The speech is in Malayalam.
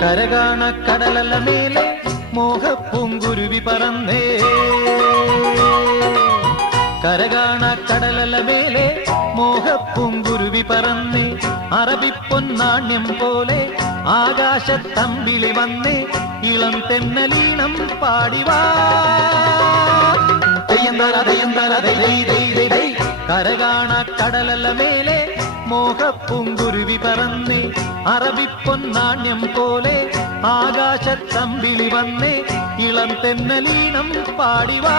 കരകാണ കടലല മേലെ മോഹപ്പൂങ്കുരുവി പറന്നേ കരകാണ കടലല മേലെ മോഹപ്പൂങ്കുരുവി പറന്നേ അറബിപ്പൊന്നാണ്യം പോലെ ആകാശത്തമ്പിളി വന്നേ ഇളം തെന്നലീണം പാടിവാ കരകാണ കടലല മേലെ മോഹപ്പൂങ്കുരുവി പറന്നേ അറബിപ്പൊന്നാണ്യം പോലെ ആകാശത്തമ്പിളി വന്നേ ഇളം തെന്നലീണം പാടിവാ